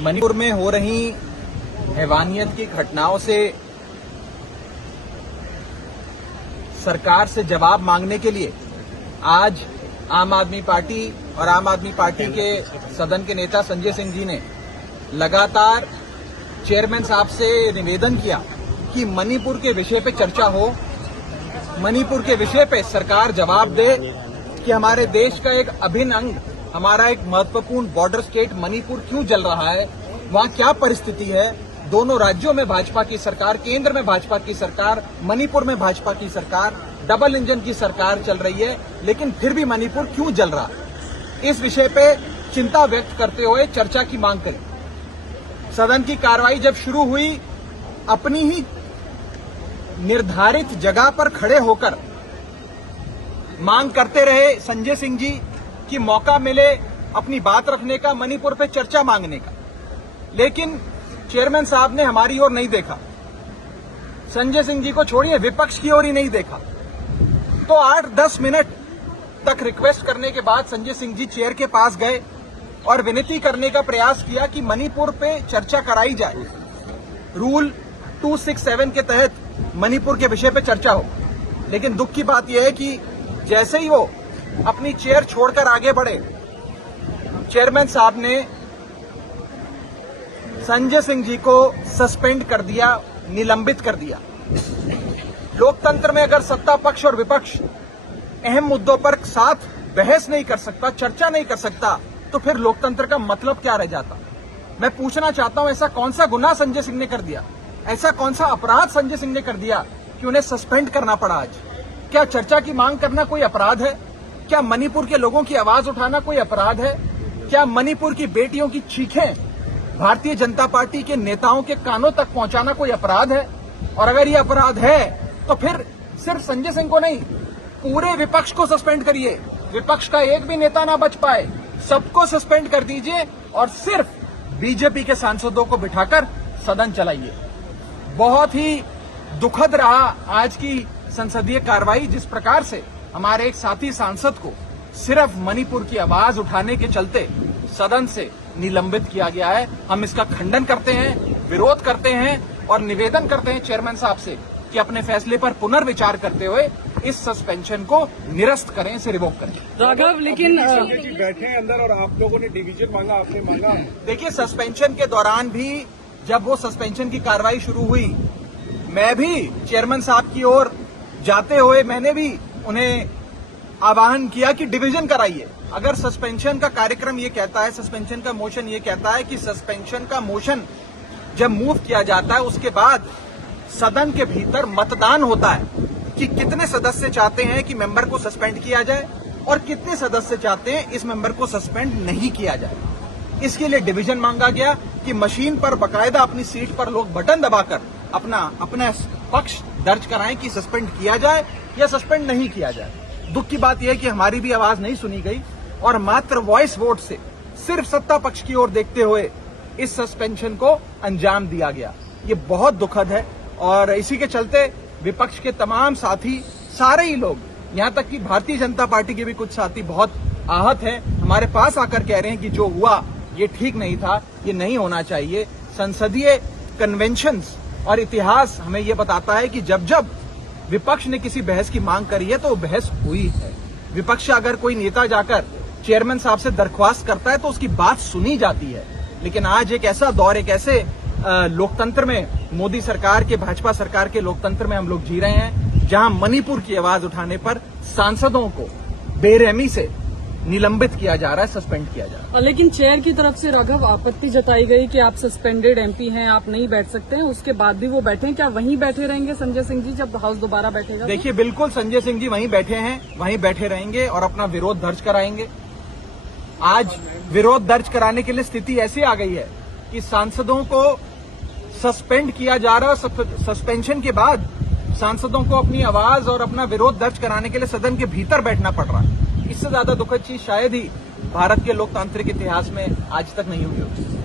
मणिपुर में हो रही हैवानियत की घटनाओं से सरकार से जवाब मांगने के लिए आज आम आदमी पार्टी और आम आदमी पार्टी के सदन के नेता संजय सिंह जी ने लगातार चेयरमैन साहब से निवेदन किया कि मणिपुर के विषय पे चर्चा हो, मणिपुर के विषय पे सरकार जवाब दे कि हमारे देश का एक अभिन्न अंग, हमारा एक महत्वपूर्ण बॉर्डर स्टेट मणिपुर क्यों जल रहा है, वहां क्या परिस्थिति है। दोनों राज्यों में भाजपा की सरकार, केंद्र में भाजपा की सरकार, मणिपुर में भाजपा की सरकार, डबल इंजन की सरकार चल रही है, लेकिन फिर भी मणिपुर क्यों जल रहा है, इस विषय पे चिंता व्यक्त करते हुए चर्चा की मांग करें। सदन की कार्रवाई जब शुरू हुई, अपनी ही निर्धारित जगह पर खड़े होकर मांग करते रहे संजय सिंह जी कि मौका मिले अपनी बात रखने का, मणिपुर पे चर्चा मांगने का, लेकिन चेयरमैन साहब ने हमारी ओर नहीं देखा। संजय सिंह जी को छोड़िए, विपक्ष की ओर ही नहीं देखा। तो 8-10 मिनट तक रिक्वेस्ट करने के बाद संजय सिंह जी चेयर के पास गए और विनती करने का प्रयास किया कि मणिपुर पे चर्चा कराई जाए। रूल 267 के तहत मणिपुर के विषय पे चर्चा हो। लेकिन दुख की बात यह है कि जैसे ही वो अपनी चेयर छोड़कर आगे बढ़े, चेयरमैन साहब ने संजय सिंह जी को सस्पेंड कर दिया, निलंबित कर दिया। लोकतंत्र में अगर सत्ता पक्ष और विपक्ष अहम मुद्दों पर साथ बहस नहीं कर सकता, चर्चा नहीं कर सकता, तो फिर लोकतंत्र का मतलब क्या रह जाता। मैं पूछना चाहता हूं, ऐसा कौन सा गुनाह संजय सिंह ने कर दिया, ऐसा कौन सा अपराध संजय सिंह ने कर दिया कि उन्हें सस्पेंड करना पड़ा आज। क्या चर्चा की मांग करना कोई अपराध है? क्या मणिपुर के लोगों की आवाज उठाना कोई अपराध है? क्या मणिपुर की बेटियों की चीखें भारतीय जनता पार्टी के नेताओं के कानों तक पहुंचाना कोई अपराध है? और अगर ये अपराध है तो फिर सिर्फ संजय सिंह को नहीं, पूरे विपक्ष को सस्पेंड करिए। विपक्ष का एक भी नेता ना बच पाए, सबको सस्पेंड कर दीजिए और सिर्फ बीजेपी के सांसदों को बिठाकर सदन चलाइए। बहुत ही दुखद रहा आज की संसदीय कार्रवाई, जिस प्रकार से हमारे एक साथी सांसद को सिर्फ मणिपुर की आवाज उठाने के चलते सदन से निलंबित किया गया है। हम इसका खंडन करते हैं, विरोध करते हैं और निवेदन करते हैं चेयरमैन साहब से कि अपने फैसले पर पुनर्विचार करते हुए इस सस्पेंशन को निरस्त करें, इसे रिवोक करें। राघव, लेकिन बैठे अंदर और आप लोगों ने डिवीजन मांगा, आपने मांगा। देखिए, सस्पेंशन के दौरान भी जब वो सस्पेंशन की कार्रवाई शुरू हुई, मैं भी चेयरमैन साहब की ओर जाते हुए मैंने भी उन्हें आह्वान किया कि डिवीजन कराइए। अगर सस्पेंशन का कार्यक्रम ये कहता है, सस्पेंशन का मोशन ये कहता है कि सस्पेंशन का मोशन जब मूव किया जाता है उसके बाद सदन के भीतर मतदान होता है कि कितने सदस्य चाहते हैं कि मेंबर को सस्पेंड किया जाए और कितने सदस्य चाहते हैं इस मेंबर को सस्पेंड नहीं किया जाए। इसके लिए डिवीजन मांगा गया कि मशीन पर बकायदा अपनी सीट पर लोग बटन दबाकर अपना पक्ष दर्ज कराएं कि सस्पेंड किया जाए या सस्पेंड नहीं किया जाए। दुख की बात यह है कि हमारी भी आवाज नहीं सुनी गई और मात्र वॉइस वोट से सिर्फ सत्ता पक्ष की ओर देखते हुए इस सस्पेंशन को अंजाम दिया गया। ये बहुत दुखद है और इसी के चलते विपक्ष के तमाम साथी, सारे ही लोग, यहां तक कि भारतीय जनता पार्टी के भी कुछ साथी बहुत आहत हैं, हमारे पास आकर कह रहे हैं कि जो हुआ ये ठीक नहीं था, ये नहीं होना चाहिए। संसदीय कन्वेंशंस और इतिहास हमें ये बताता है कि जब जब विपक्ष ने किसी बहस की मांग करी है तो वो बहस हुई है। विपक्ष का अगर कोई नेता जाकर चेयरमैन साहब से दरख्वास्त करता है तो उसकी बात सुनी जाती है। लेकिन आज एक ऐसा दौर, एक ऐसे लोकतंत्र में, मोदी सरकार के, भाजपा सरकार के लोकतंत्र में हम लोग जी रहे हैं जहां मणिपुर की आवाज उठाने पर सांसदों को बेरहमी से निलंबित किया जा रहा है, सस्पेंड किया जा रहा है। लेकिन चेयर की तरफ से राघव आपत्ति जताई गई कि आप सस्पेंडेड एमपी हैं, आप नहीं बैठ सकते हैं, उसके बाद भी वो बैठे हैं। क्या वहीं बैठे रहेंगे संजय सिंह जी जब हाउस दोबारा बैठेगा? देखिए, बिल्कुल संजय सिंह जी वहीं बैठे हैं, वहीं बैठे रहेंगे और अपना विरोध दर्ज कराएंगे। आज विरोध दर्ज कराने के लिए स्थिति ऐसी आ गई है कि सांसदों को सस्पेंड किया जा रहा है। सस्पेंशन के बाद सांसदों को अपनी आवाज और अपना विरोध दर्ज कराने के लिए सदन के भीतर बैठना पड़ रहा है। इससे ज्यादा दुखद चीज शायद ही भारत के लोकतांत्रिक इतिहास में आज तक नहीं हुई होगी।